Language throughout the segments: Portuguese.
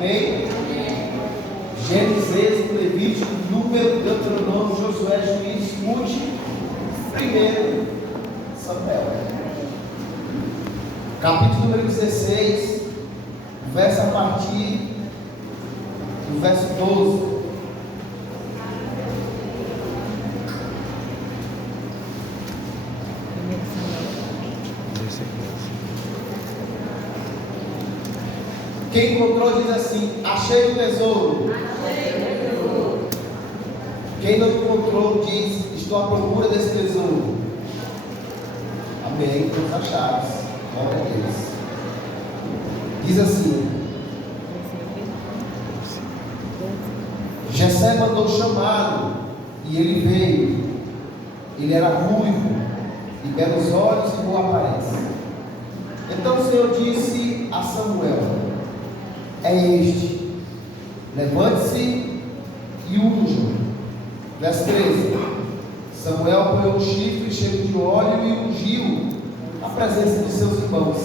Amém? Gênesis, Êxodo, Levítico, Número, Deuteronômio, Josué, Juízes, Ruth, 1 Samuel. Capítulo número 16, verso a partir do verso 12. Quem encontrou diz assim: achei o tesouro. Quem não encontrou diz: estou à procura desse tesouro. Amém. Todos achados. Glória a Deus. Diz assim: Jessé mandou chamá-lo, e ele veio. Ele era ruivo, de belos olhos e boa aparência. Então o Senhor disse a Samuel: é este, levante-se e unja. Verso 13: Samuel pôs um chifre cheio de óleo e ungiu a presença de seus irmãos.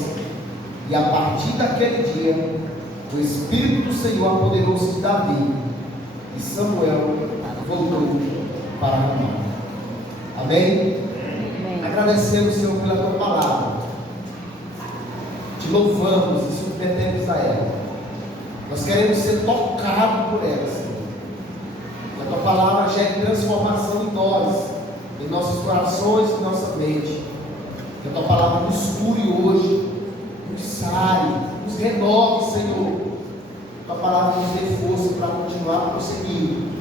E a partir daquele dia, o Espírito do Senhor apoderou-se de Davi, e Samuel voltou para Ramá. Amém? Agradecemos, Senhor, pela tua palavra. Te louvamos e submetemos a ela. Nós queremos ser tocados por ela, Senhor. Que a tua palavra gere transformação em nós, em nossos corações, em nossa mente. Que a tua palavra nos cure hoje, nos sare, nos renove, Senhor. Que a tua palavra nos dê força para continuar prosseguindo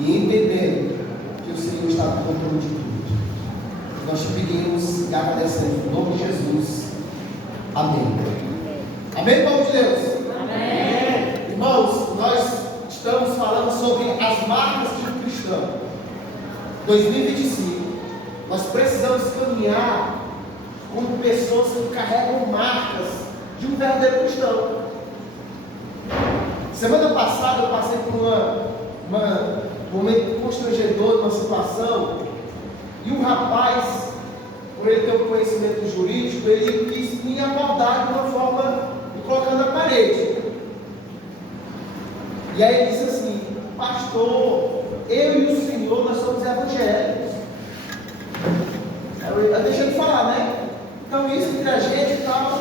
e entendendo que o Senhor está no controle de tudo. Nós te pedimos e agradecemos em nome de Jesus. Amém. Amém, povo de Deus? Amém. Irmãos, nós estamos falando sobre as marcas de um cristão. 2025, nós precisamos caminhar como pessoas que carregam marcas de um verdadeiro cristão. Semana passada eu passei por um momento constrangedor, uma situação, e um rapaz, por ele ter um conhecimento jurídico, ele quis me abordar de uma forma me colocar na parede. E aí ele disse assim: pastor, eu e o senhor, nós somos evangélicos. Eu deixei de falar, né? Então isso entre a gente e tal.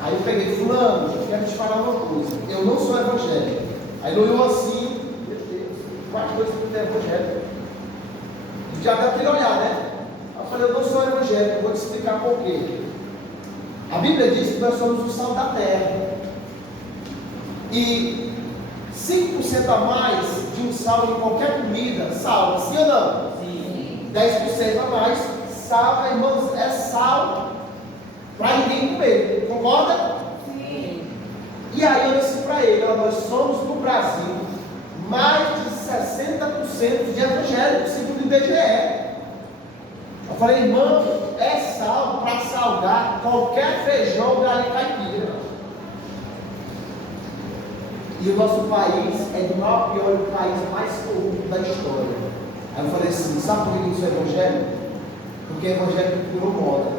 Aí eu peguei: fulano, eu quero te falar uma coisa, eu não sou evangélico. Aí ele olhou assim: meu Deus, quase coisa que não é evangélico. Já deu aquele olhar, né? Eu falei: eu não sou evangélico, eu vou te explicar por quê. A Bíblia diz que nós somos o sal da terra. E 5% a mais de um sal em qualquer comida salva, sim ou não? Sim. 10% a mais salva, irmãos, é sal para ninguém comer, concorda? Sim. E aí eu disse para ele: nós somos no Brasil mais de 60% de evangélicos, segundo o IBGE. Eu falei: irmão, é sal para salgar qualquer feijão, galinha caipira. E o nosso país é do maior pior, o país mais corrupto da história. Aí eu falei assim: sabe por que eu sou evangélico? Porque evangélico virou moda.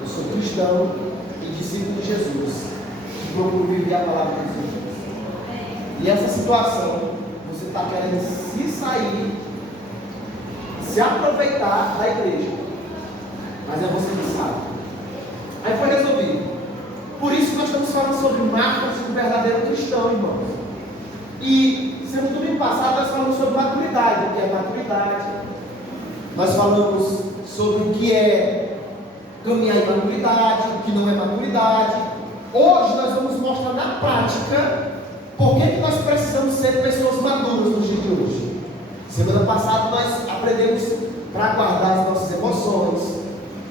Eu sou cristão e discípulo de Jesus, que procuro viver a palavra de Jesus. E essa situação, você está querendo se sair, se aproveitar da igreja, mas é você que sabe. Aí foi resolvido. Por isso nós estamos falando sobre marcas de um verdadeiro cristão, irmãos. E semana domingo passado nós falamos sobre maturidade, o que é maturidade. Nós falamos sobre o que é caminhar em maturidade, o que não é maturidade. Hoje nós vamos mostrar na prática por que nós precisamos ser pessoas maduras nos dias de hoje. Semana passada nós aprendemos para guardar as nossas emoções,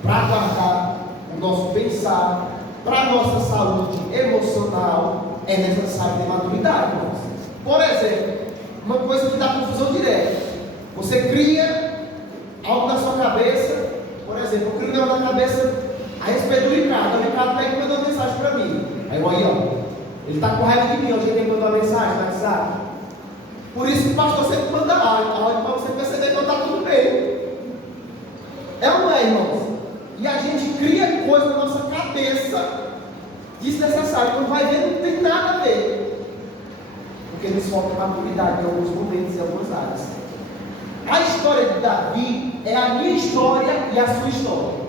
para guardar o nosso pensar. Para a nossa saúde emocional é necessário ter maturidade, irmãos. Por exemplo, uma coisa que dá confusão direta: você cria algo na sua cabeça. Por exemplo, eu crio algo na cabeça a respeito do Ricardo. O Ricardo pega e manda uma mensagem para mim. Aí eu olho, ele está com raiva de mim, hoje ele mandou uma mensagem no WhatsApp. Por isso que o pastor sempre manda áudio para você perceber que está tudo bem. É ou não é, irmãos? E a gente cria coisa na nossa cabeça desnecessária, quando vai ver, não tem nada a ver. porque nos falta maturidade em alguns momentos e em algumas áreas. A história de Davi é a minha história e a sua história.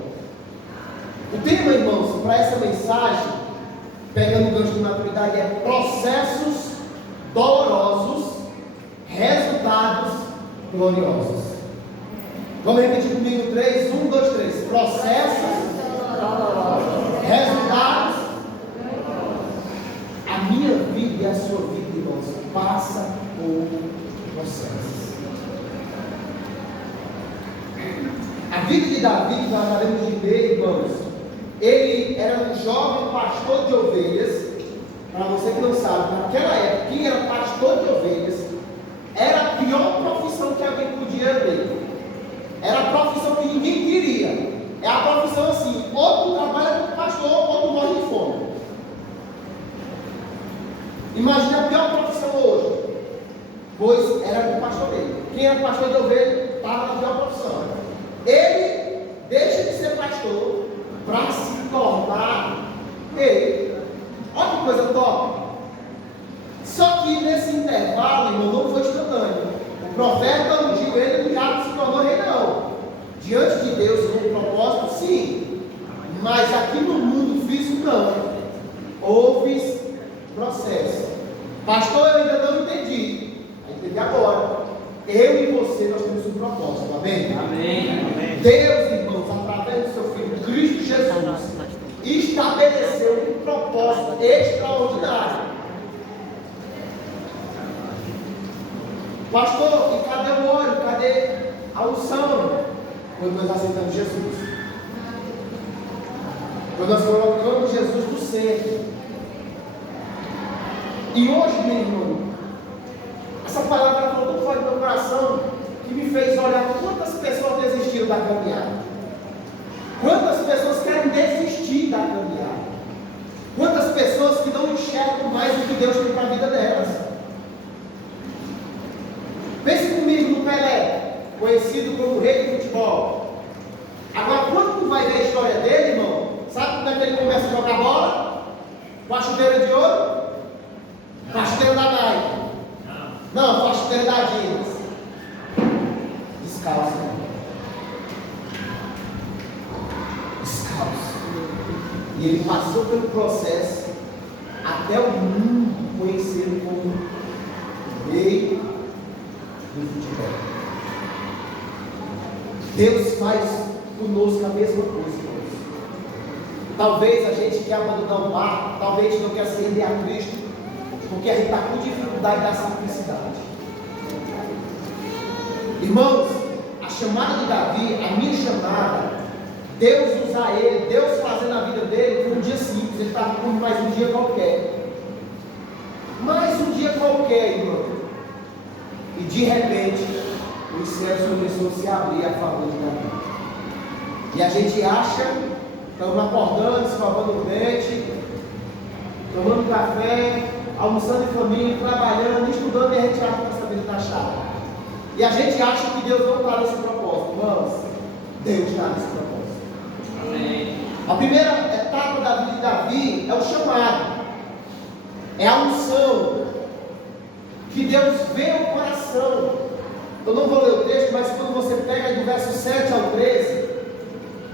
O tema, irmãos, para essa mensagem, pegando o gancho de maturidade, é processos dolorosos, resultados gloriosos. Vamos repetir comigo 3, 1, 2, 3. Processos dolorosos, resultados. A minha vida e a sua vida, irmãos, passa por processos. A vida de Davi, que nós acabamos de ver, irmãos, ele era um jovem pastor de ovelhas. Para você que não sabe, naquela época, quem era pastor de ovelhas era a pior profissão que alguém podia ter. Era a profissão que ninguém queria. É a profissão assim: ou tu trabalha como pastor, ou tu morre de fome. Imagina a pior profissão hoje. Pois era o pastoreio. Quem era pastor de ovelha estava na pior profissão. Ele deixa de ser pastor para se tornar ele. Olha que coisa top. Só que nesse intervalo, irmão, não foi instantâneo. O profeta ungiu ele e já se tornou rei, não. Diante de Deus, um propósito, sim. Mas aqui no mundo físico, não. Houve processo. Pastor, eu ainda não entendi. Entendi agora. Eu e você, nós temos um propósito, amém? Amém. Deus, irmãos, através do seu Filho Cristo Jesus, estabeleceu um propósito extraordinário. Pastor, e cadê o óleo? Cadê a unção? Quando nós aceitamos Jesus, quando nós colocamos Jesus no centro. E hoje, meu irmão, essa palavra falou tão forte no meu coração que me fez olhar quantas pessoas desistiram da caminhada. Quantas pessoas querem desistir da caminhada. Quantas pessoas que não enxergam mais o que Deus tem para a vida delas. Pense comigo no Pelé, conhecido como rei do futebol. Agora, quando tu vai ver a história dele, irmão, sabe como é que ele começa a jogar bola? Com a chuteira de ouro? Com a chuteira da Nike? Não, com a chuteira da Adidas. Descalço. Descalço. E ele passou pelo processo até o mundo conhecê-lo como rei do futebol. Deus faz conosco a mesma coisa, irmãos. Talvez a gente quer abandonar o barco, talvez a gente não quer se render a Cristo, porque a gente está com dificuldade da simplicidade. Irmãos, a chamada de Davi, a minha chamada, Deus usar ele, Deus fazer na vida dele, foi um dia simples, ele estava com mais um dia qualquer. Mais um dia qualquer, irmão. E de repente, os céus começou a se abrir a favor de Davi. E a gente acha, estamos acordando, escovando o dente, tomando café, almoçando em família, trabalhando, estudando, e a gente acha que essa vida está chata. E a gente acha que Deus não está nesse propósito. Irmãos, Deus está nesse propósito. Amém. A primeira etapa da vida de Davi é o chamado. É a unção. Que Deus vê o coração. Eu não vou ler o texto, mas quando você pega do verso 7 ao 13,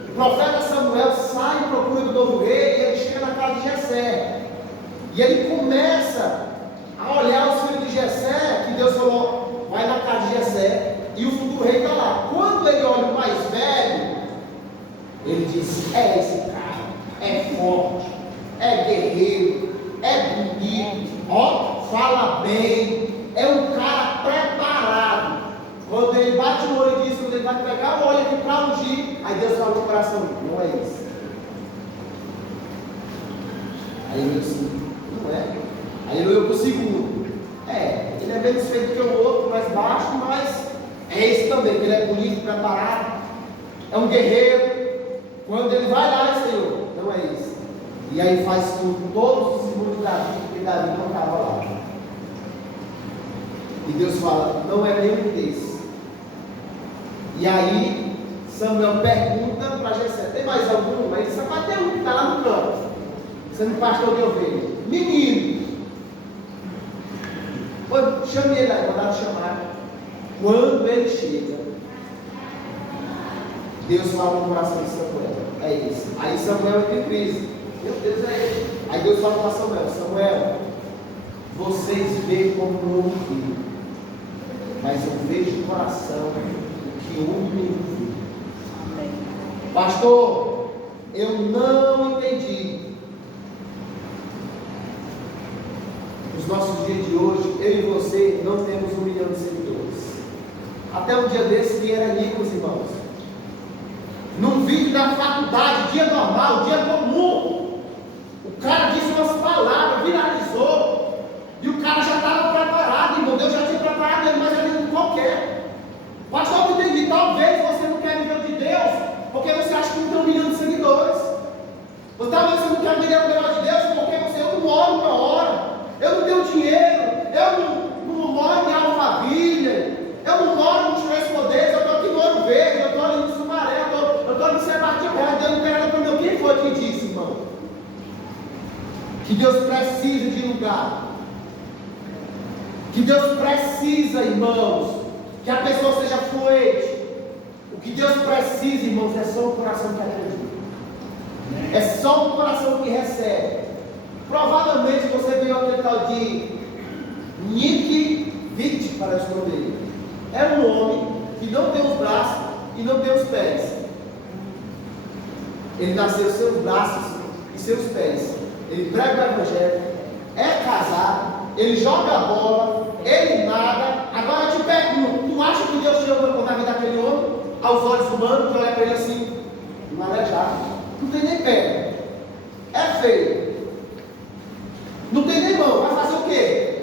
o profeta Samuel sai em procura do novo rei e ele chega na casa de Jessé. E ele começa a olhar os filhos de Jessé, que Deus falou, vai na casa de Jessé, e o futuro rei está lá. Quando ele olha o mais velho, ele diz, é esse cara, é forte, é guerreiro, é bonito, ó, fala bem, é um cara preparado. Quando ele bate o olho e diz, quando ele vai pegar o olho aqui para ungir, aí Deus fala no coração, não é isso. Aí ele disse, não é. Aí ele olhou para o segundo. Ele é menos feito que o outro, mais baixo, mas é esse também, que ele é bonito, preparado, é um guerreiro. Quando ele vai lá, Senhor, não é isso. E aí faz tudo, todos os irmãos de Davi, porque Davi não estava lá. E Deus fala, não é nenhum desses. E aí Samuel pergunta para Jessé, tem mais algum? Aí ele disse, vai ter um que está lá no campo, sendo pastor de ovelha. Menino. Chame ele aí, mandaram chamar. Quando ele chega, Deus fala no coração de Samuel. É isso. Aí Samuel entra em crise. Meu Deus, é ele. Aí Deus fala para Samuel: Samuel, vocês veem como não vi, mas eu vejo o coração que um menino vê. Pastor, eu não entendi. Nos nossos dias de hoje, eu e você não temos 1 milhão de seguidores. Até um dia desse que era Nicolas, irmãos. Num vídeo da faculdade, dia normal, dia comum, o cara disse umas palavras, viralizou, e o cara já estava preparado, irmão. Deus já tinha preparado ele, mas era um qualquer. Pastor, eu entendi, talvez você não quer viver o de Deus, porque você acha que não tem 1 milhão de seguidores. Ou talvez você não quer viver o melhor de Deus, porque eu não oro uma hora, eu não tenho dinheiro, eu não moro em Alphaville, eu não moro nos Três Poderes, eu estou aqui no Ouro Verde, eu estou ali no Sumaré, eu estou no Sebastião Real, Deus não tem nada para mim. Quem foi que disse, irmão? Que Deus precisa de lugar. Que Deus precisa, irmãos, que a pessoa seja fluente. O que Deus precisa, irmãos, é só um coração que acredita. É só um coração que recebe. Provavelmente você viu aquele tal de Nick Witt, parece o nome dele. É um homem que não tem os braços e não tem os pés. Ele nasceu sem os braços e seus pés. Ele prega o evangelho, é casado, ele joga bola, ele nada. Agora eu te pergunto, tu acha que Deus chama na vida daquele homem, aos olhos humanos, que olha para ele assim, um aleijado, não tem nem perna, é feio, não tem nem mão, vai fazer o quê?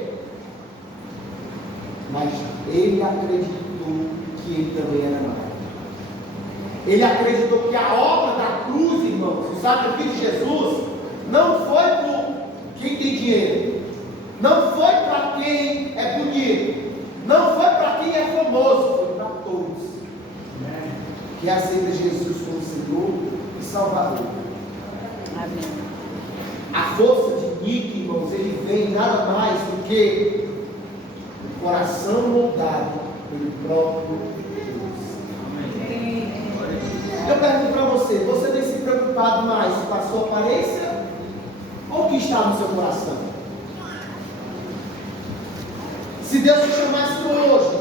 Mas ele acreditou que ele também era nada. Ele acreditou que a obra da cruz, irmãos, o sacrifício de Jesus, não foi por quem tem dinheiro, não foi para quem é bonito, não foi para quem é famoso, foi para todos que aceita Jesus como Senhor e Salvador. Amém. A força de Nick, irmãos, ele vem nada mais do que o coração moldado pelo próprio Deus. Amém. Eu pergunto para você, você tem se preocupado mais com a sua aparência ou o que está no seu coração? Se Deus te chamasse hoje,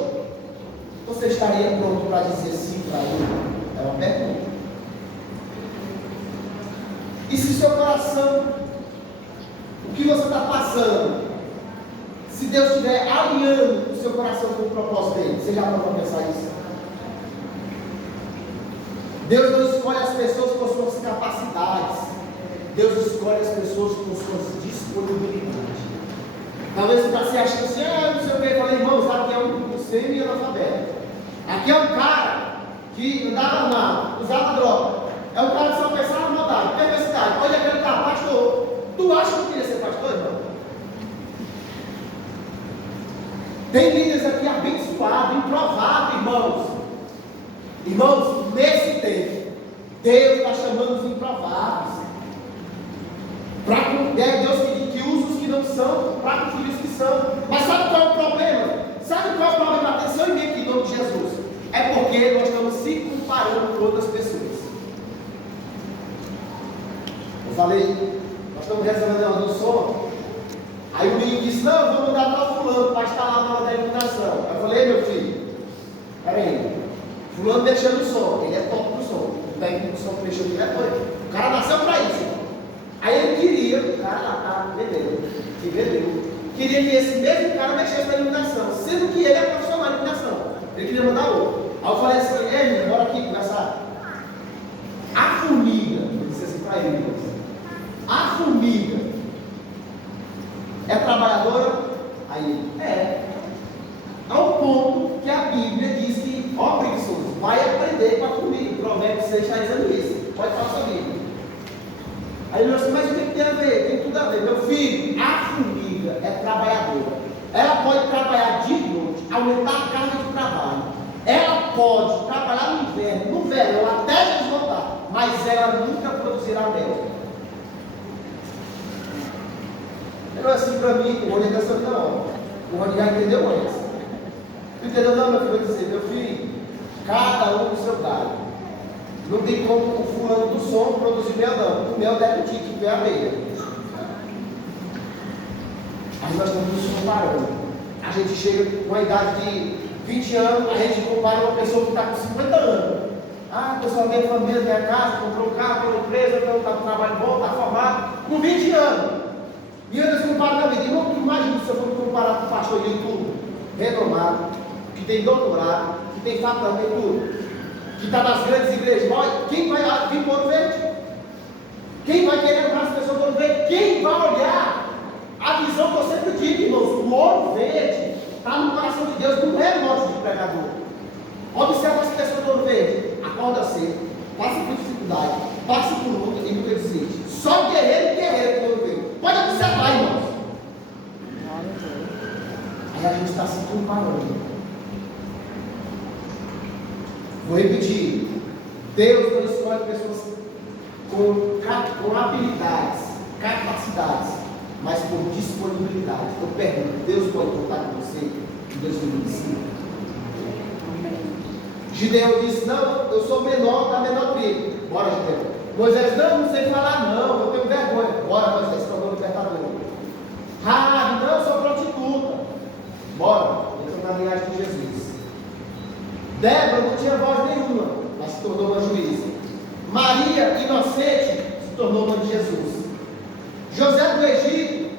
você estaria pronto para dizer sim para Ele? É uma pergunta. E se seu coração, o que você está passando, se Deus estiver alinhando o seu coração com o propósito dele, você já pode pensar isso? Deus não escolhe as pessoas por suas capacidades, Deus escolhe as pessoas por suas disponibilidades. Talvez você está se achando assim, não sei o que, eu falei, irmãos, aqui é um semi-analfabeto, aqui é um cara que andava mal, usava droga, é um cara que só pensava na maldade, perversidade. Olha aquele cara, pastor, tu acha que eu queria ser pastor, irmão? Tem líderes aqui abençoados, improváveis, irmãos. Irmãos, nesse tempo, Deus está chamando os improváveis. Deus que usa os que não são, para confundir os que são. Mas sabe qual é o problema? Sabe qual é o problema? Atenção em mim aqui, em nome de Jesus. É porque nós estamos se comparando com outras pessoas. Eu falei, nós estamos reservando um som. Aí o menino disse, não, eu vou mandar para o fulano, para estar lá na hora da iluminação. Eu falei, meu filho, peraí, fulano mexendo no som, ele é top no som. O técnico do som que mexeu direto, o cara nasceu para isso. Aí ele queria, o cara lá tá vendeu, queria que esse mesmo cara mexesse na iluminação, sendo que ele é profissional de iluminação. Ele queria mandar outro. Aí eu falei assim, menino, bora aqui conversar. A formiga, eu disse assim para ele, a formiga é trabalhadora? Aí ele, ao ponto que a Bíblia diz que, ó preguiçoso, vai aprender com a formiga. Provérbios 6 está dizendo isso. Pode falar sua Bíblia. Aí ele disse, mas o que tem a ver? Tem tudo a ver. Meu filho, a formiga é trabalhadora. Ela pode trabalhar dia e noite, aumentar a carga de trabalho. Ela pode trabalhar no inverno, no verão, até desmontar, mas ela nunca produzirá mel. Ele falou assim para mim, eu olhei dessa vida não. O Rony já entendeu antes. Entendeu? Não, meu filho, eu vou dizer, meu filho, cada um no seu galho. Não tem como o fulano do som produzir mel, não. O mel deve ter que ver a abelha. Aí nós estamos nos comparando. A gente chega com a idade de 20 anos, a gente compara uma pessoa que está com 50 anos. Ah, a pessoa minha família, minha casa, comprou um carro, comprou empresa, está com trabalho bom, está formado, com 20 anos. E eles comparam na vida. Irmão, imagina se eu for comparar com o pastor de YouTube, renomado, que tem doutorado, que tem faculdade, tudo, que está nas grandes igrejas. Quem vai vir para o Ouro Verde? Quem vai querer mais pessoas do Ouro Verde? Quem vai olhar a visão que eu sempre digo, irmãos? O Ouro Verde está no coração de Deus, não é nosso de pregador. Observa as pessoas do Ouro Verde. Acorda cedo, passa por dificuldade, passa por luta e nunca desiste. Só guerreiro e guerreiro do Ouro Verde. Pode observar, irmãos. Aí a gente está se comparando. Vou repetir. Deus não escolhe pessoas com habilidades, capacidades, mas por disponibilidade. Eu pergunto, Deus pode contar com você em 2025? Gideão disse, não, eu sou menor da menor tribo. Bora, Gideão. Moisés, não sei falar não, eu tenho vergonha. Bora, Moisés, que eu vou libertador. Rabi, não, eu sou prostituta. Bora, entra na linhagem de Jesus. Débora não tinha voz nenhuma, mas se tornou uma juíza. Maria, inocente, se tornou uma de Jesus. José do Egito.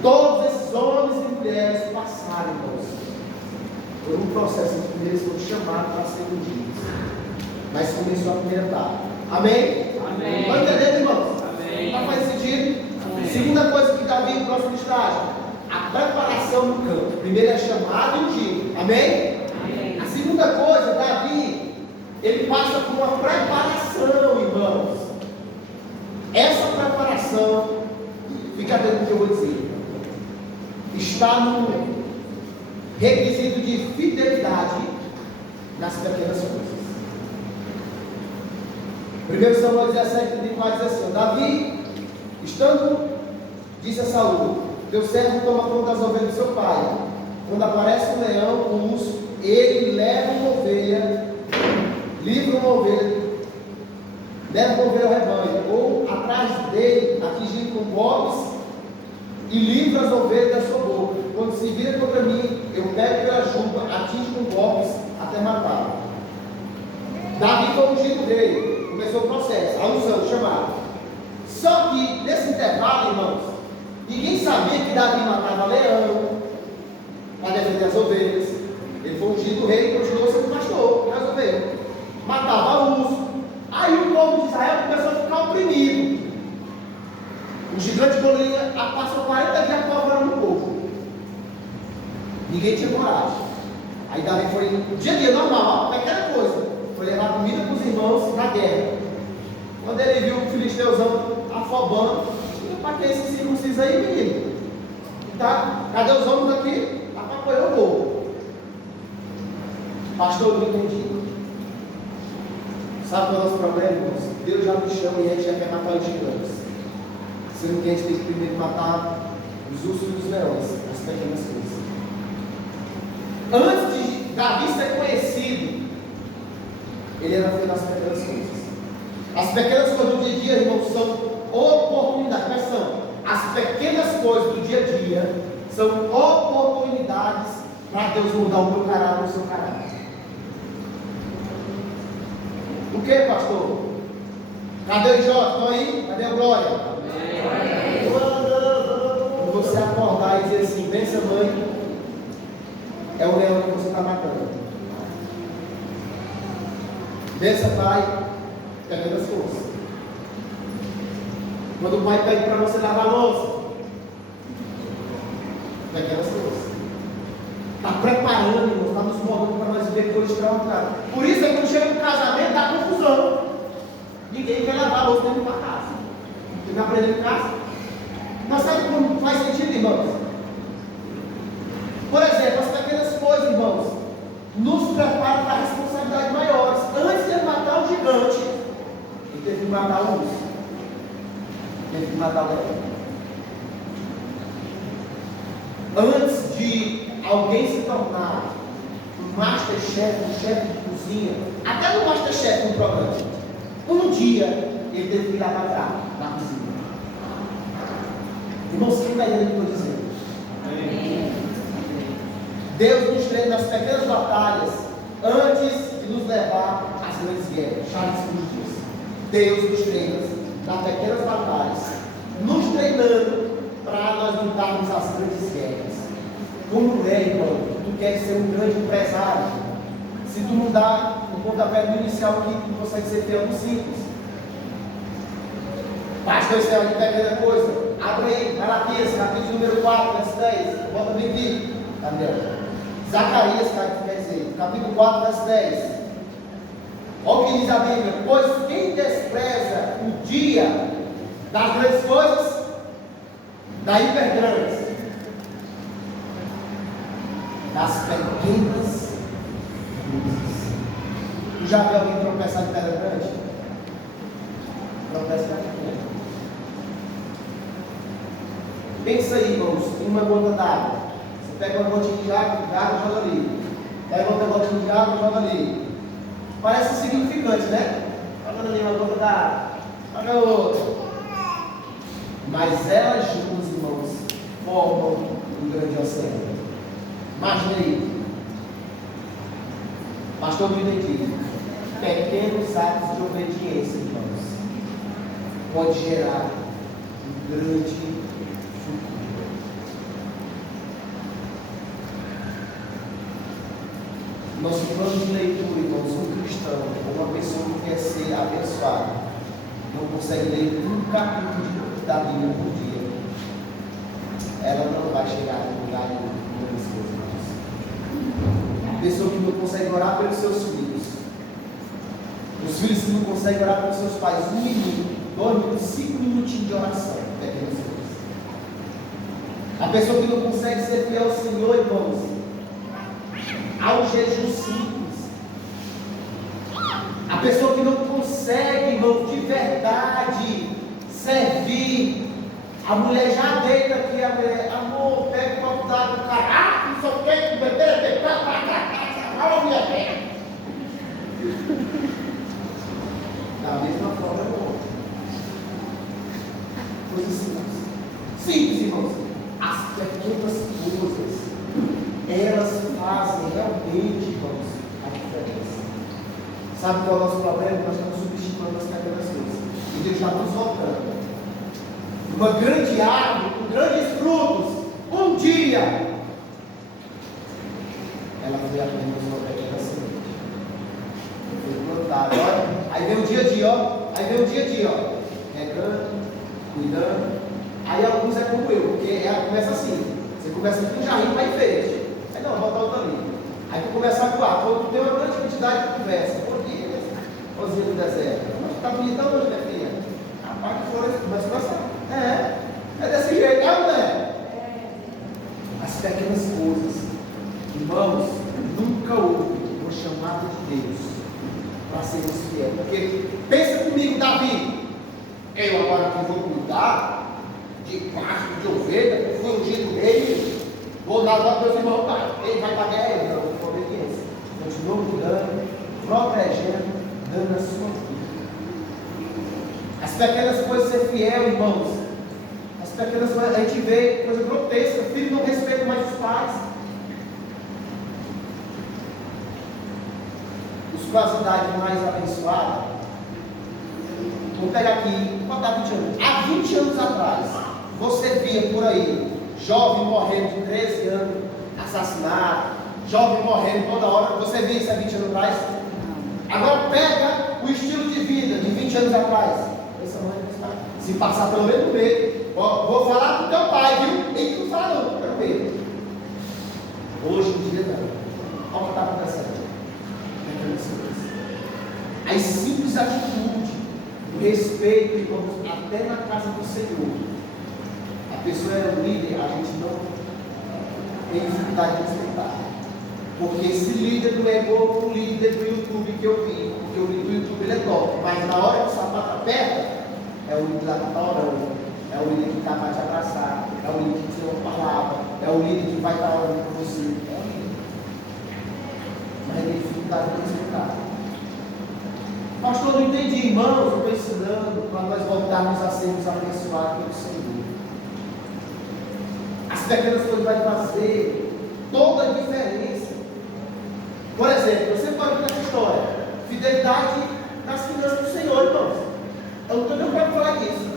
Todos esses homens e mulheres passaram, irmãos, por um processo de que eles foram chamados para ser ungidos. Mas começou a primeira etapa. Amém? Amém. Estão entendendo, irmãos? Amém. Não faz sentido? Amém. Segunda coisa que Davi, no próximo estágio, a preparação do campo. Primeiro é chamado e ungido. Amém? Amém. A segunda coisa, Davi, ele passa por uma preparação, irmãos. Essa preparação, fica atento no que eu vou dizer, está no requisito de fidelidade nas pequenas coisas. 1 Samuel 17:34 diz assim: Davi, estando, disse a Saúl, teu servo toma conta das ovelhas do seu pai. Quando aparece um leão, um urso, ele leva uma ovelha, livra uma ovelha, leva uma ovelha ao rebanho, ou atrás dele, atingindo com golpes, e livra as ovelhas da sua boca. Quando se vira contra mim, eu pego pela juba, atingo com golpes até matá-lo. Davi foi ungido rei. Começou o processo, a unção, o chamado. Só que nesse intervalo, irmãos, ninguém sabia que Davi matava leão para defender as ovelhas. Ele foi ungido rei e continuou sendo pastor das ovelhas. Matava urso. Aí o povo de Israel começou a ficar oprimido. O gigante Golias passou 40 dias cobrando o povo. Ninguém tinha coragem. Aí Davi foi, dia a dia normal, pequena coisa, foi levar comida para os irmãos na guerra. Quando ele viu o filisteuzão afobando, para que esse circunciso aí, menino? Tá? Cadê os homens aqui? Tá para apoiar o povo. Pastor, não entendi. Sabe qual é o nosso problema, irmãos? Deus já nos chama e a gente já quer matar os gigantes. Sendo que a gente tem que primeiro matar os ursos e os leões, as pequenas coisas. Antes de Davi ser conhecido, ele era feito das pequenas coisas. As pequenas coisas do dia a dia, irmãos, são oportunidades. Mas são as pequenas coisas do dia a dia são oportunidades para Deus mudar o meu caráter e o seu caráter. O que, pastor? Cadê o Jó? Estão aí? Cadê a Glória? Quando você acordar e dizer assim, benção, mãe, é o leão que você está matando. Benção, pai, pequenas coisas. Quando o pai pede para você lavar a louça, pequenas coisas. Está preparando, irmão, está nos moldando para nós ver coisas extraordinárias. Por isso é que quando chega no casamento, dá confusão. Ninguém quer lavar a louça dentro de uma casa. Você não aprendeu em casa? Mas sabe como faz sentido, irmãos? Por exemplo, as pequenas coisas, irmãos, nos preparam para responsabilidades maiores. Antes de ele matar o gigante, ele teve que matar o urso. Teve que matar o leão. Antes de alguém se tornar um masterchef, um chefe de cozinha, até no masterchef, no programa, um dia ele teve que ir lá na cozinha. Irmãos, quem está entendendo o que eu estou dizendo? Deus nos treina nas pequenas batalhas antes de nos levar às grandes guerras. Charles Spurgeon diz: Deus nos treina nas pequenas batalhas, nos treinando para nós lutarmos as grandes guerras. Como é, irmão? Tu queres ser um grande empresário? Se tu não dá o pontapé no inicial aqui, tu não consegue ser fiel no simples. Pastor, isso é uma pequena coisa. Abre aí, Malaquias, capítulo número 4, verso 10. Bota bem aqui. Cadê? Zacarias, quer dizer, capítulo 4, verso 10. Olha o que diz a Bíblia: pois quem despreza o dia das grandes coisas, da hipergrandes, das pequenas coisas. Tu já viu alguém tropeçar de pedra grande? Tropeça de pedra grande. Pensa aí, irmãos, em uma gota d'água. Você pega uma gotinha de água, joga ali. Pega outra gotinha de água, joga ali. Parece insignificante, né? Joga ali uma gota d'água, joga outra. Mas elas juntas, irmãos, formam um grande oceano. Imagine aí. Pastor William aqui. Pequenos atos de obediência, irmãos, pode gerar um grande futuro. Nosso plano de leitura, irmãos, um cristão, uma pessoa que quer ser abençoada, não consegue ler um capítulo da Bíblia por dia. Ela não vai chegar no lugar de Deus, irmãos. A pessoa que não consegue orar pelos seus filhos, os filhos que não conseguem orar pelos seus pais, 1 minuto, 2 minutos, 5 minutinhos de oração, pequenas coisas. A pessoa que não consegue ser fiel ao Senhor, irmãos, ao jejum simples. A pessoa que não consegue, irmão, de verdade servir. A mulher já deita aqui, a mulher, amor, pega o copo d'água, cara, não sei o que, beber, fala a mulher, pega. Da mesma forma, irmão. Coisas simples. Simples, irmãos. As pequenas coisas, elas fazem realmente, irmãos, a diferença. Sabe qual é o nosso problema? Nós estamos subestimando as pequenas coisas. E Deus está nos voltando. Uma grande árvore, com grandes frutos, um dia, ela foi apenas uma pequena semente. Foi plantada, olha. Aí vem o dia a dia, ó. Aí vem o dia a dia, ó. Regando, cuidando. Aí alguns é como eu, porque ela começa assim. Você começa com um jarrinho, vai em frente. Aí não, bota outra ali. Aí tu começa a voar. Quando tu tem uma grande quantidade de conversa, bom dia, rosinha do deserto. Mas tá bonitão hoje, minha filha. Rapaz, que flores, começa a passar. É desse jeito, não é? As pequenas coisas, irmãos, nunca houve uma chamada de Deus para sermos fiéis. Porque pensa comigo, Davi, eu agora que vou cuidar de pasto, de ovelha, fui ungido dele, vou dar para meus irmãos, ele vai pagar ele, não, por obediência. Continuou cuidando, protegendo, dando a sua vida. As pequenas coisas, ser fiel, irmãos. As pequenas coisas, a gente vê coisa grotesca. Filho não respeita mais os pais. Os com as idades mais abençoadas. Vou pegar aqui, vou botar 20 anos. Há 20 anos atrás, você via por aí jovem morrendo de 13 anos, assassinado, jovem morrendo toda hora. Você via isso há 20 anos atrás? Agora pega o estilo de vida de 20 anos atrás. Se passar pelo meio do meio, vou falar com teu pai, viu? Ele não fala não, pelo meio. Hoje em dia não. Olha o que está acontecendo. As simples atitudes, o respeito, irmãos, até na casa do Senhor. A pessoa é um líder, a gente não tem dificuldade de respeitar. Porque esse líder não é igual o líder do YouTube que eu vi. Porque o líder do YouTube ele é top. Mas na hora que o sapato aperta, é o líder lá que está orando, é o líder que está para te abraçar, é o líder que te deu uma palavra, é o o líder que vai estar orando com você. É o líder. Mas ele tem dificuldade de explicar. Pastor, não entendi, irmãos. Eu estou ensinando para nós voltarmos a sermos abençoados pelo Senhor. As pequenas coisas vão fazer toda a diferença. Por exemplo, você pode ver essa história: fidelidade nas finanças do Senhor, irmãos. Eu não estou nem para falar disso.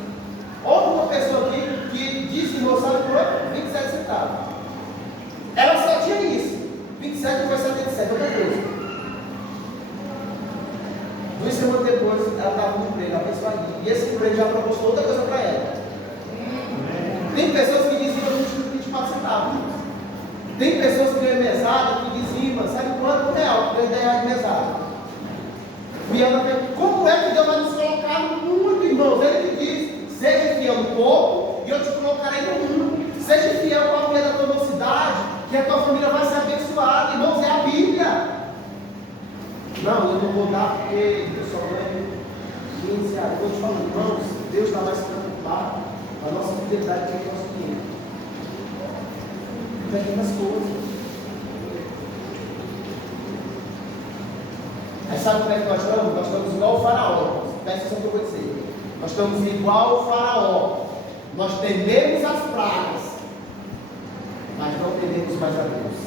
Houve uma pessoa aqui que dizimou, sabe quanto? 27 centavos. Ela só tinha isso. 27 foi 77, outra coisa. 2 semanas depois, ela estava no emprego, ela fez falir. E esse emprego já proporcionou outra coisa para ela. Tem pessoas que dizimam 24 centavos. Tem pessoas que ganham mesada, que dizimam, sabe quanto? R$1, R$10 de mesada. E ela pergunta, como é que Deus vai nos colocar no mundo, irmãos? Ele que diz: seja fiel no pouco e eu te colocarei no mundo. Seja fiel com a mulher da tua mocidade, que a tua família vai ser abençoada. Irmãos, é a Bíblia. Não, eu não vou dar porque eu só ganho 15 reais. Eu estou te falando, irmãos, Deus está mais preocupado com a nossa fidelidade que o nosso dinheiro. Pequenas coisas. Aí sabe como é que nós estamos? Nós estamos igual o faraó. Presta atenção no que eu vou dizer. Nós estamos igual o faraó. Nós tememos as pragas, mas não tememos mais a Deus.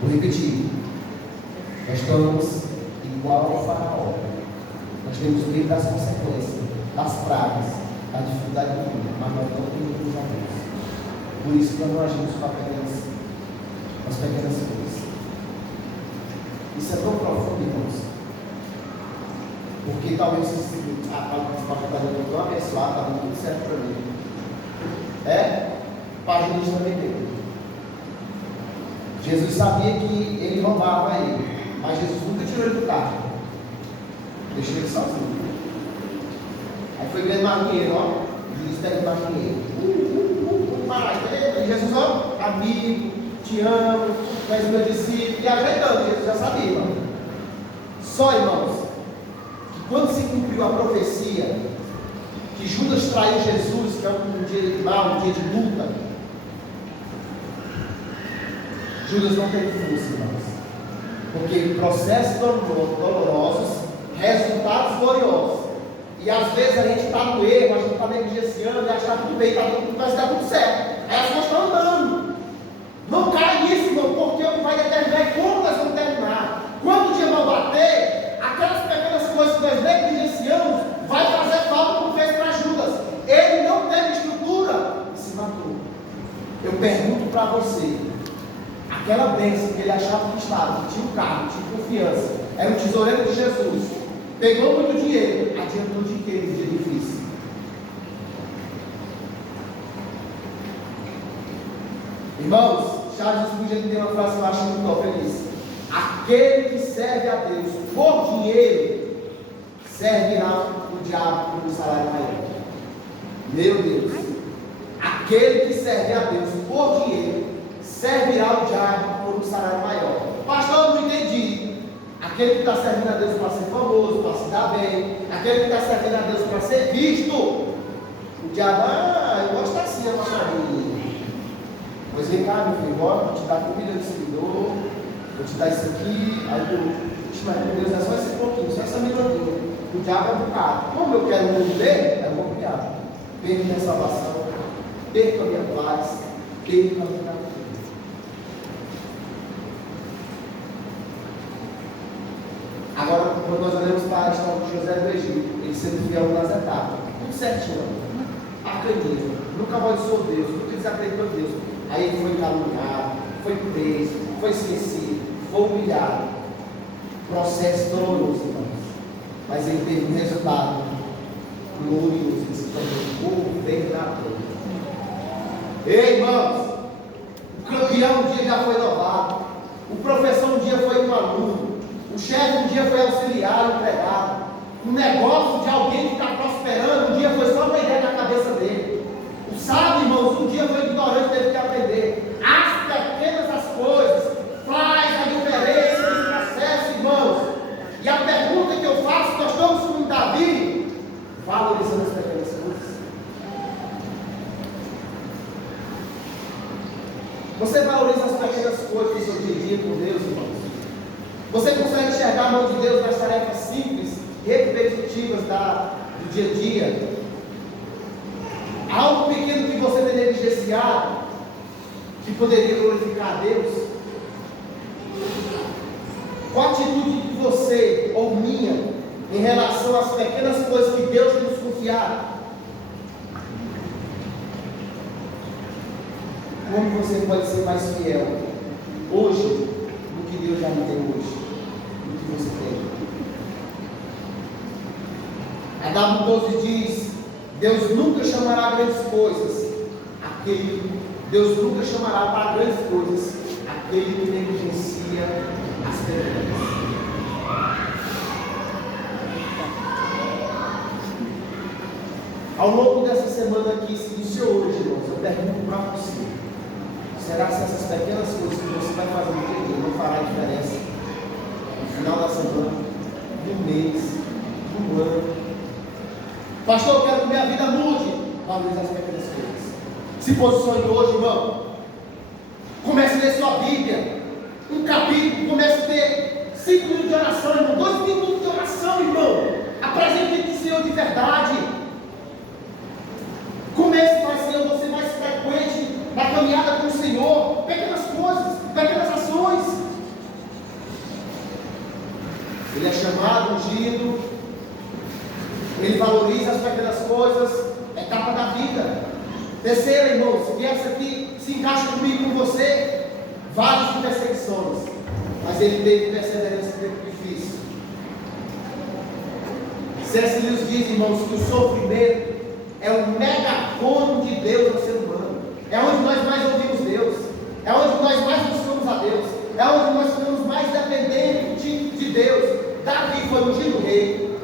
Vou repetir. Nós estamos igual ao faraó. Nós temos medo das consequências, das pragas, da dificuldade do mundo, mas nós não tememos a Deus. Por isso que nós não agimos com as pequenas coisas. Isso é tão profundo, irmãos. Porque talvez você se diga: eu estou abençoado, está dando tudo certo para mim. Página de também dele. Jesus sabia que ele roubava ele, mas Jesus nunca tirou ele do carro. Deixou ele sozinho. Aí foi ganhando mais dinheiro, ó. Jesus pega mais dinheiro. E Jesus, ó, amigo, te amo, tu és meu discípulo, e ajeitando, Jesus já sabia, irmão. Só, irmãos, que quando se cumpriu a profecia que Judas traiu Jesus, que é um dia de mal, um dia de luta, Judas não teve força, irmãos. Porque processos dolorosos, resultados gloriosos. E às vezes a gente está no erro, a gente está negligenciando, e acha que está tudo bem, vai dar tudo certo. Aí as coisas estão andando. Não cai nisso, irmão, porque o que vai determinar é como nós vamos terminar. Quando o dia mal bater, aquelas pequenas coisas que nós negligenciamos vai fazer falta, como fez para Judas. Ele não teve estrutura e se matou. Eu pergunto para você: aquela bênção que ele achava que estava, que tinha um carro, tinha confiança, era o tesoureiro de Jesus, pegou muito dinheiro, adiantou o dinheiro no dia difícil. Irmãos, Charles Spurgeon tem uma frase que eu acho muito top, ele diz: aquele que serve a Deus por dinheiro, servirá o diabo por um salário maior. Meu Deus, aquele que serve a Deus por dinheiro, servirá o diabo por um salário maior. Pastor, eu não entendi. Aquele que está servindo a Deus para ser famoso, para se dar bem, aquele que está servindo a Deus para ser visto, o diabo, eu gosto assim, pastorinha. Pois vem cá, meu filho, bora, vou te dar comida de seguidor, vou te dar isso aqui, aí meu Deus, é só esse pouquinho, só essa melhoria. O diabo é um bocado. Como eu quero o mundo dele, é bom o diabo. Perca minha salvação, perca a minha paz, perca a minha vida. Agora, quando nós olhamos para a história de José do Egito, ele sendo fiel nas etapas, tudo certinho, acredita, nunca amaldiçoou Deus, nunca desacreditou Deus. Aí ele foi caluniado, foi preso, foi esquecido, foi humilhado. Processo doloroso, irmãos. Mas ele teve um resultado glorioso, ele se tornou governador. Ei, irmãos, o campeão um dia já foi louvado, o professor um dia foi um aluno, o chefe um dia foi auxiliar, empregado. O negócio de alguém que está prosperando, um dia foi só uma ideia na cabeça dele. O sábio, irmãos, um dia foi ignorante, teve que aprender. As pequenas as coisas faz a diferença nos processos, irmãos. E a pergunta que eu faço, nós estamos com Davi, valorizando as pequenas coisas. Você valoriza as pequenas coisas do seu dia a dia com Deus, irmãos? Você consegue enxergar a mão de Deus nas tarefas simples, repetitivas do dia a dia? Há algo pequeno que você tem negligenciado, que poderia glorificar a Deus? Qual a atitude de você ou minha em relação às pequenas coisas que Deus tem nos confiado? Como você pode ser mais fiel hoje do que Deus já me tem hoje, do que você tem? A W12 diz: Deus nunca chamará grandes coisas Deus nunca chamará para grandes coisas aquele que negligencia as pequenas. Ao longo dessa semana que se iniciou hoje, irmãos, eu pergunto para você: será que essas pequenas coisas que você vai fazer no dia a dia não fará diferença no final da semana, no mês, no ano? Pastor, eu quero que minha vida mude. Valorize as pequenas coisas. Se posicione hoje, irmão. Comece a ler sua Bíblia. Um capítulo, comece a ter 5 minutos de oração, irmão. 2 minutos de oração, irmão. Apresente o Senhor de verdade. Comece a fazer você mais frequente na caminhada com o Senhor. Pequenas coisas, pequenas ações. Ele é chamado, ungido. Ele valoriza as pequenas coisas. É etapa da vida. Terceira, irmãos, que essa aqui se encaixa comigo com você. Várias de perseguições, mas ele teve perseverança no tempo difícil. C.S. Lewis diz, irmãos, que o sofrimento é o megafone de Deus no ser humano. É onde nós mais ouvimos Deus. É onde nós mais buscamos a Deus. É onde nós ficamos mais dependentes de Deus. Davi foi ungido rei.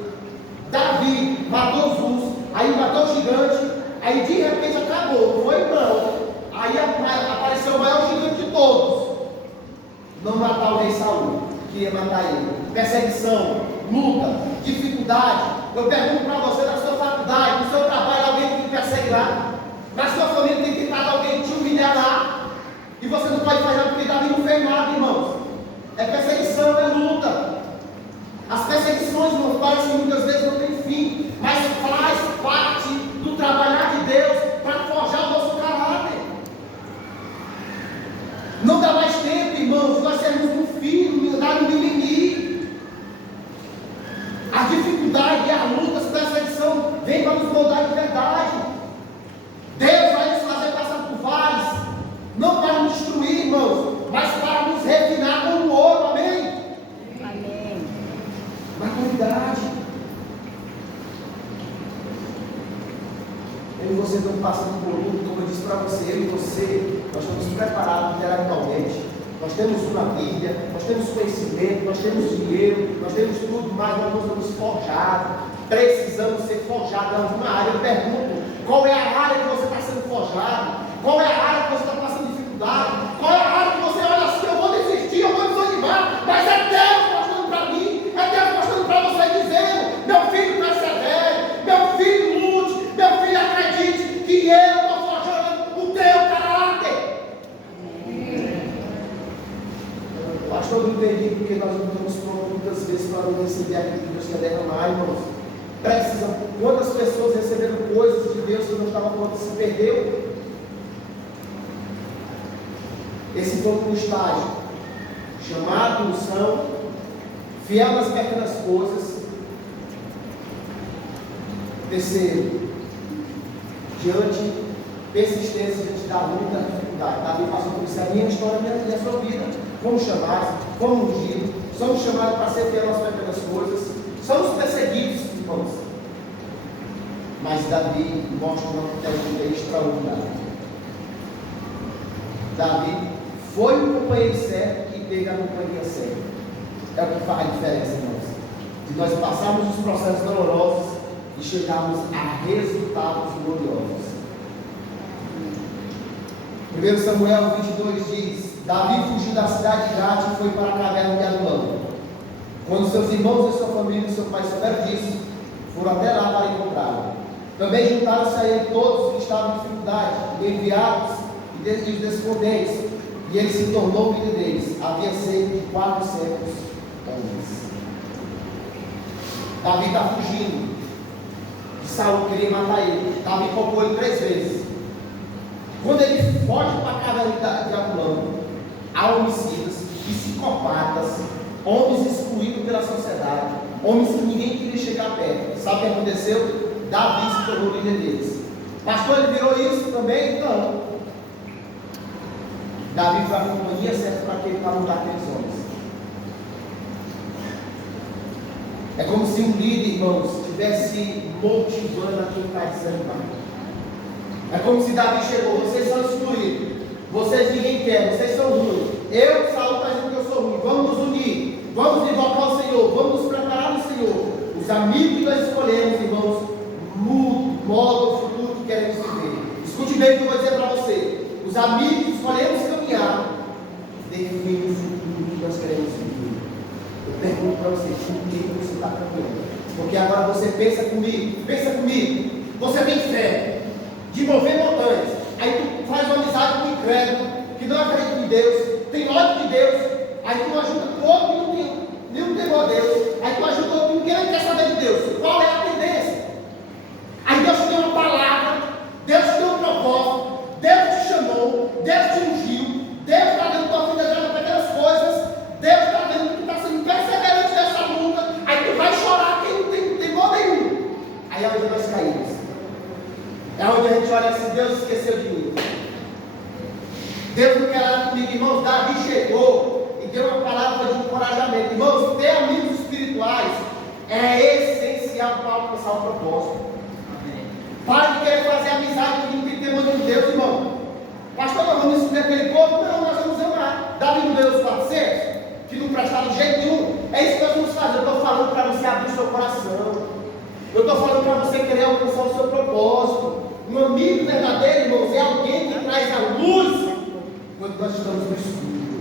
Davi matou os aí matou o gigante. Aí de repente acabou. Não foi não. Aí apareceu o maior gigante de todos. Não matar o rei Saul, que ia matar ele. Perseguição, luta, dificuldade. Eu pergunto para você, na sua faculdade, no seu trabalho, alguém que te persegue lá. Na sua família tem tentado alguém te humilhar lá. E você não pode fazer nada porque Davi não fez nada, irmãos. É perseguição, é luta. As perseguições, irmãos, parecem que muitas vezes não tem fim, mas faz parte do trabalhar de Deus para forjar o nosso caráter. Não dá mais tempo, irmãos, nós sermos um filho, no mimimi. A dificuldade, a luta, a perseguição vem para nos moldar de verdade. Deus vai nos fazer passar por vales, não para nos destruir, irmãos, mas para nos refinar como ouro, amém? Amém. Maturidade. Eu e você estamos passando por luto, como eu disse para você, eu e você, nós estamos preparados intelectualmente, nós temos uma Bíblia, nós temos conhecimento, nós temos dinheiro, nós temos tudo, mas nós não estamos forjados, precisamos ser forjados em alguma área. Eu pergunto, qual é a área que você está sendo forjado? Qual é a área que você está passando dificuldade? Qual é a área que você olha assim, eu vou desistir, eu vou desanimar, mas é Deus mostrando para mim, é Deus mostrando para você, dizendo, meu filho persevere, meu filho lute, meu filho acredite que eu estou forjando o teu caráter. Pastor, eu não entendi porque nós não estamos prontos muitas vezes para não receber aquilo que Deus quer derramar, irmãos. Precisam. Quantas pessoas receberam coisas de Deus que não estavam prontas, se perdeu? Esse foi um estágio. Chamado, unção, fiel nas pequenas coisas. Terceiro, persistência diante da luta, da dificuldade. Davi passou por isso, a minha história e a sua vida. Fomos chamados, fomos ungidos, somos chamados para ser fiel nas pequenas coisas, somos perseguidos, irmãos. Mas Davi mostra uma atitude extraordinária. Davi foi o companheiro certo e teve a companhia certa. É o que faz a diferença, irmãos. De nós passarmos os processos dolorosos e chegarmos a resultados gloriosos. 1 Samuel 22 diz: Davi fugiu da cidade de Gate e foi para a caverna de Adulão. Quando seus irmãos e sua família e seu pai souberam disso, foram até lá para encontrá-lo. Também juntaram-se a ele todos que estavam em dificuldade, enviados e os descendentes, E ele se tornou o líder deles. Havia cerca de 400 homens. Davi está fugindo. Saul queria matar ele. Davi colocou ele 3 vezes. Quando ele foge para a caverna de Adulão, há homicidas, psicopatas, homens excluídos pela sociedade, homens que ninguém queria chegar perto. Sabe o que aconteceu? Davi se tornou líder deles. Pastor, ele virou isso também? Não. Davi foi a companhia certa para lutar aqueles homens. É como se um líder, irmãos, estivesse motivando a quem está desanimado. É como se Davi chegou: vocês são excluídos, vocês ninguém quer, vocês são ruins. Eu, Saul, está dizendo que eu sou ruim. Vamos nos unir, vamos invocar o Senhor, vamos nos preparar no Senhor. Os amigos que nós escolhemos, irmãos, mudam o futuro que queremos viver. Escute bem o que eu vou dizer para você. Os amigos que escolhemos caminhar, definem o futuro que nós queremos viver. Eu pergunto para você: com quem você está caminhando? Porque agora você pensa comigo, você tem fé de mover montanhas, aí tu faz uma amizade com o incrédulo, que não acredita em Deus, tem ódio de Deus, aí tu ajuda o outro que não tem nenhum temor a Deus, aí tu ajuda o outro que não quer saber de Deus. Qual é a tendência? Aí Deus te deu uma palavra, Deus te deu um propósito, Deus te chamou, Deus te ungiu, Deus está dando tua vida já para aquelas coisas, Deus está dando que tu está sendo perseverante nessa luta, aí tu vai chorar quem não tem temor nenhum. Aí é onde nós caímos. É onde a gente olha assim: Deus esqueceu de mim. Deus não quer nada comigo. Irmãos, Davi chegou e deu uma palavra de encorajamento. Irmãos, ter amigos espirituais é essencial para alcançar o propósito. Pare de querer fazer amizade com quem tem temor de Deus, irmão. Pastor, nós vamos escolher aquele povo? Não, nós vamos amar. Davi não deu os 400, que não prestaram de jeito nenhum. É isso que nós vamos fazer. Eu estou falando para você abrir o seu coração. Eu estou falando para você querer alcançar o seu propósito. Um amigo verdadeiro, irmãos, é alguém que traz a luz quando nós estamos no escuro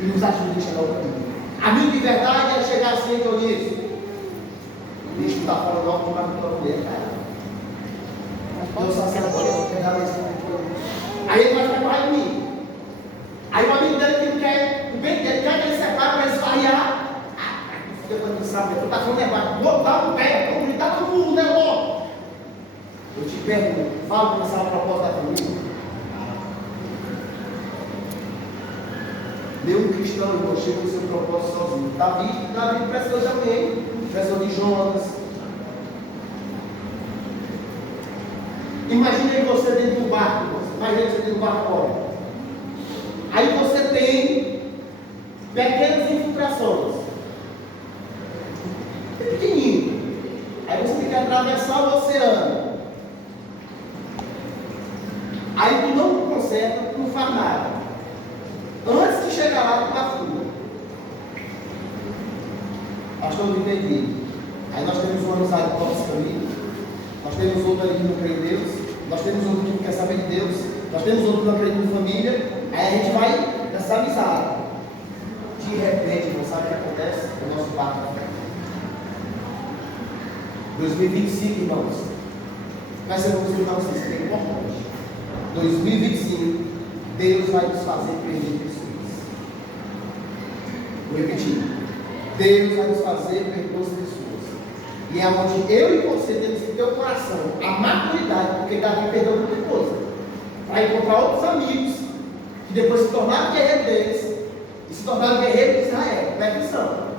e nos ajuda a chegar ao caminho. Amigo de verdade é chegar assim, então nisso. O bicho está falando algo de uma mulher, cara. Eu sacerdote, eu vou pegar isso aqui. Aí ele vai ficar com raiva de mim. Aí o amigo dele que não quer, o bem dele, quer que ele separe para esfarrear. Tu está falando negócio, vou dar um pé, vou gritar todo mundo, né, logo? Eu te pergunto, fala para essa proposta da família. Nenhum cristão, irmão, chega no seu propósito sozinho. Davi precisou de alguém, precisou de Jonas. Imagine você dentro do barco, imagine você dentro do barco agora. Aí você tem pequenas infiltrações. É pequenininho. Aí você tem que atravessar o oceano. Aí tu não conserta, tu não faz nada. Antes de chegar lá, tu afunda. Pastor, eu não entendi. Aí nós temos uma amizade com o nosso caminho. Nós temos outro ali que não crê em Deus. Nós temos outro que não quer saber de Deus. Nós temos outro que não acredita em família. Aí a gente vai nessa amizade. De repente, não sabe o que acontece? O nosso barco na frente. 2025, irmãos, vai ser uma coisa para vocês que é importante. 2025, Deus vai nos fazer perder pessoas. Vou repetir: Deus vai nos fazer perder pessoas. E é onde eu e você temos que ter o coração, a maturidade, porque Davi perdeu muita coisa, para encontrar outros amigos que depois se tornaram guerreiros deles e se tornaram guerreiros de Israel. Presta atenção.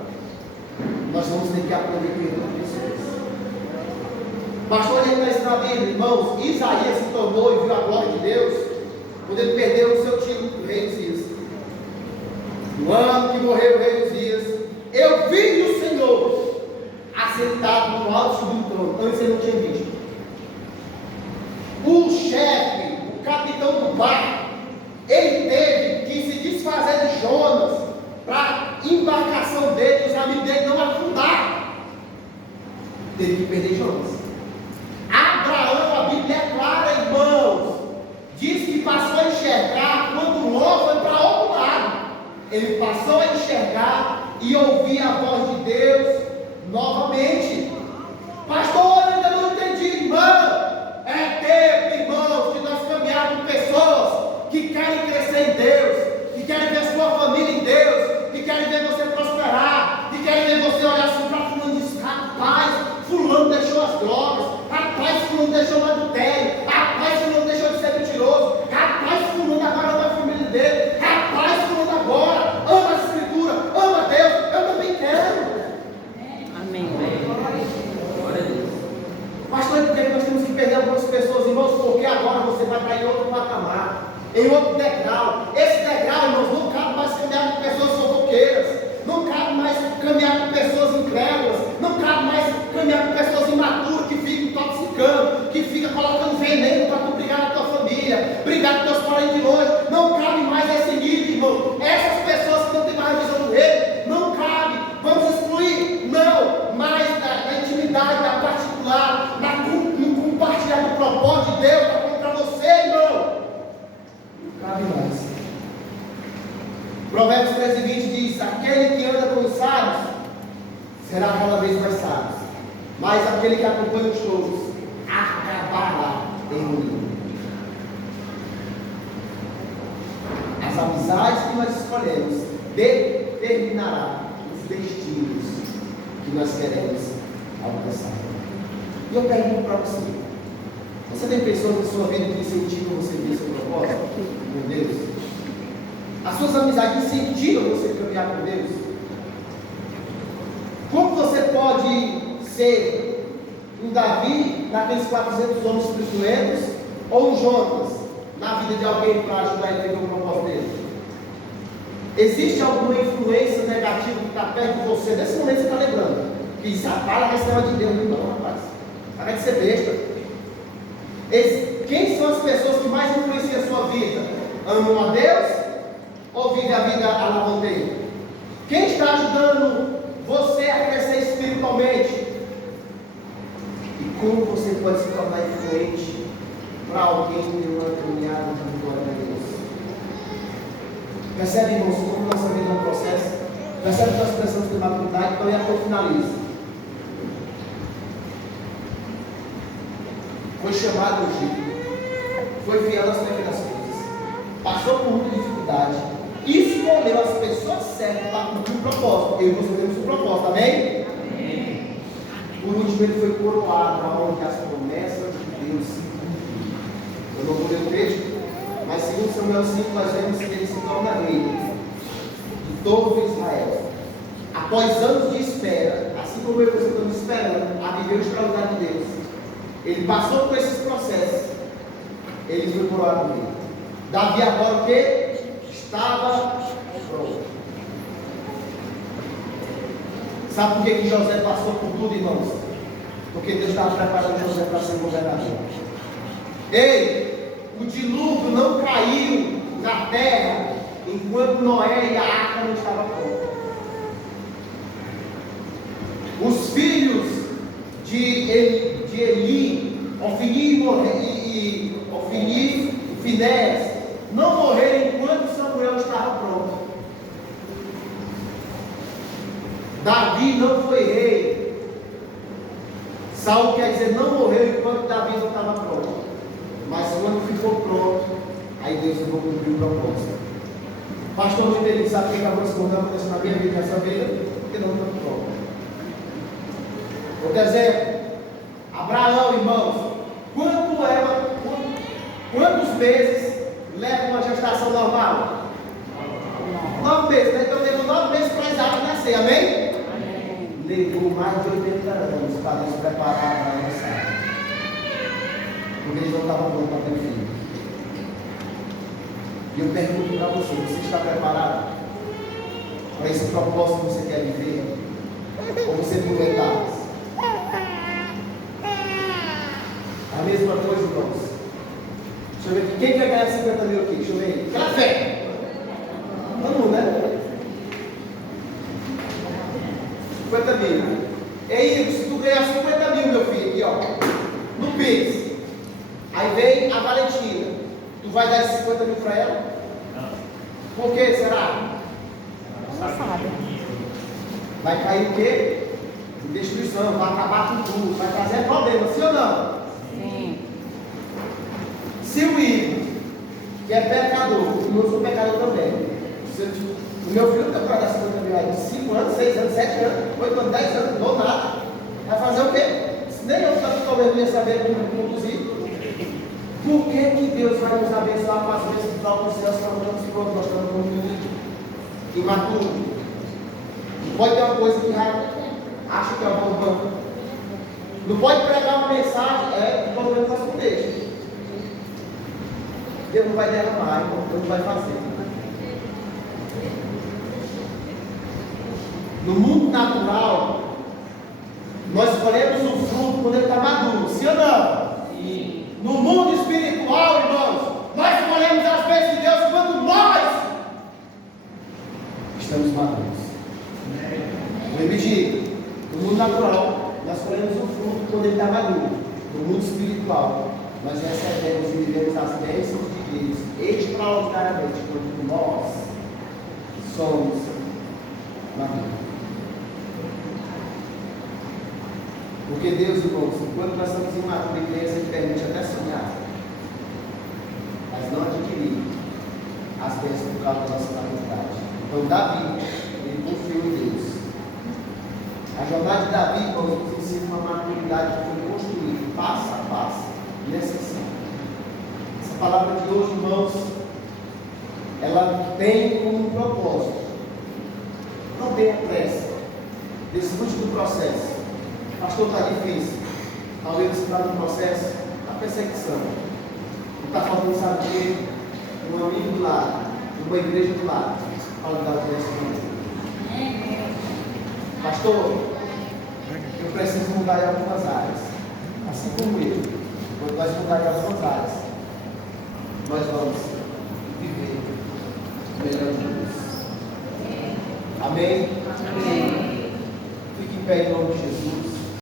Nós vamos ter que aprender a perdoar pessoas. Pastor, ele está ensinando a Bíblia, irmãos. Isaías se tornou e viu a glória de Deus quando ele perdeu o seu título, o rei Uzias. No ano que morreu o rei Uzias, eu vi o Senhor assentado no alto do trono. Antes ele não tinha visto. O chefe, o capitão do barco, ele teve que se desfazer de Jonas para a embarcação dele e os amigos dele não afundar. Teve que perder Jonas. Abraão, a Bíblia é clara, irmãos, diz que passou a enxergar quando Ló foi para outro lado. Ele passou a enxergar e ouvir a voz de Deus novamente. Pastor, eu ainda não entendi, irmão. É tempo, irmãos, de nós caminhar com pessoas que querem crescer em Deus, que querem ver sua família em Deus, que querem ver você prosperar, que querem ver você olhar assim para fulano e dizer: rapaz, fulano deixou as drogas, rapaz, fulano deixou o adultério, rapaz, fulano deixou de ser mentiroso, rapaz, fulano agora ama a família dele, rapaz, fulano agora ama a Escritura, ama Deus, eu também quero. Amém. Glória a Deus. Pastor, por que nós temos que perder algumas pessoas, irmãos? Porque agora você vai estar em outro patamar, em outro degrau. Esse degrau, irmãos, não cabe mais caminhar com pessoas fofoqueiras, não cabe mais caminhar com pessoas incrédulas, não cabe mais caminhar com pessoas imaturas que ficam intoxicando, que ficam colocando veneno para tu brigar na tua família, brigar com teus parentes de longe. Não cabe mais esse nível, irmão. Essas pessoas que não têm mais visão do reino, não cabe. Vamos excluir? Não, mais na intimidade, na particular, no compartilhar do propósito de Deus, está contra você, irmão. Não cabe mais. Provérbios 13:20 diz: aquele que anda com os sábios será cada vez mais sábio, mas aquele que acompanha os tolos acabará em ruína. As amizades que nós escolhemos determinará os destinos que nós queremos alcançar. E eu pergunto para você: você tem pessoas na sua vida que incentivam você a ver seu propósito? Meu Deus. As suas amizades incentivam você a caminhar com Deus? Como você pode ser um Davi naqueles 400 homens influentes, ou um Jonas na vida de alguém para ajudar a entender o propósito dele? Existe alguma influência negativa que está perto de você? Nesse momento você está lembrando que isso fala esse negócio de Deus, não, rapaz. Para de ser besta. Quem são as pessoas que mais influenciam a sua vida? Amam a Deus ou vivem a vida à lavandeira? Quem está ajudando você a crescer espiritualmente? E como você pode se tornar influente para alguém ter uma caminhada de glória a Deus? Percebe, irmãos, como nossa vida é um processo? Percebe que nós precisamos ter maturidade? Então, eu finalizo. Foi chamado ungido, foi fiel nas pequenas coisas, passou por muita dificuldade, escolheu as pessoas certas para cumprir o propósito. Eu e você temos um propósito, amém? Amém. Por último, ele foi coroado aonde as promessas de Deus se cumpriram. Eu não vou ler o texto, mas segundo Samuel 5, nós vemos que ele se torna rei de todo Israel. Após anos de espera, assim como eu e você estamos esperando a viver o extraordinário de Deus, ele passou por esses processos, ele foi coroado rei. Davi agora o que? Estava pronto. Sabe por que José passou por tudo, irmãos? Porque Deus estava preparando José para ser governador. Ei, o dilúvio não caiu na terra enquanto Noé e a arca não estavam prontos. Os filhos de Eli, Ofni e Finéias não morreram enquanto Samuel estava pronto. Davi não foi rei. Saul quer dizer não morreu enquanto Davi não estava pronto. Mas quando ficou pronto, aí Deus não cumpriu o propósito. Pastor, não entendi, sabe o que acabou se acontecendo na minha vida, nessa vida? Porque não estou pronto. Outro exemplo, Abraão, irmãos, quantos meses leva uma gestação normal? 9 meses, né? Então levou 9 meses para Isaac nascer, amém? Amém. Levou mais de 80 anos para Deus preparar para lançar. Porque eles não estavam prontos para ter filho. E eu pergunto para você: você está preparado para esse propósito que você quer viver? Ou você pulou etapas? A mesma coisa, irmãos. Deixa eu ver aqui. Quem quer ganhar 50 mil aqui? Deixa eu ver. Aquela fé. Vamos, né? 50 mil. Ei, se tu ganhar 50 mil, meu filho, aqui ó, no Pix, aí vem a Valentina, tu vai dar esses 50 mil para ela? Não. Por que será? Não sabe. Vai cair o quê? Destruição, vai acabar com tudo, vai trazer problema, sim ou não? Sim. Se o ídolo, que é pecador, e eu sou pecador também. O meu filho está com essa coisa de 5 anos, 6 anos, 7 anos, 8 anos, 10 anos, não nada. Vai fazer o quê? Nem eu talvez não ia saber como conduzir. Por que Deus vai nos abençoar com as vezes de algo dos céus que nós estamos prontos, nós estamos como menino imaturo? Não pode ter uma coisa que acha que é bom. Não pode pregar uma mensagem, o problema faz com Deus. Deus não vai derramar, irmão, Deus não vai fazer. No mundo natural, nós colhemos o fruto quando ele está maduro, sim ou não? Sim. No mundo espiritual, irmãos, nós colhemos as bênçãos de Deus quando nós estamos maduros. Repetir, no mundo natural, nós colhemos o fruto quando ele está maduro. No mundo espiritual, nós recebemos e vivemos as bênçãos de Deus extraordinariamente quando nós somos maduros. Porque Deus, irmãos, enquanto nós estamos imaturos em criança, Ele permite até sonhar, mas não adquirir as bênçãos por causa da nossa maturidade. Então, Davi, ele confiou em Deus. A jornada de Davi, irmãos, nos ensina uma maturidade que foi construída passo a passo, necessária. Essa palavra de hoje, irmãos, ela tem como propósito: não tenha pressa, desfrute do processo. Pastor, está difícil. Talvez você está no processo da perseguição. Não está faltando, sabe o quê? Um amigo do lado, uma igreja do lado, para dar o testemunho. Pastor, eu preciso mudar em algumas áreas. Assim como ele. Quando nós mudar em algumas áreas, nós vamos viver melhor de Deus. Amém? Amém. Fique em pé em nome de Jesus.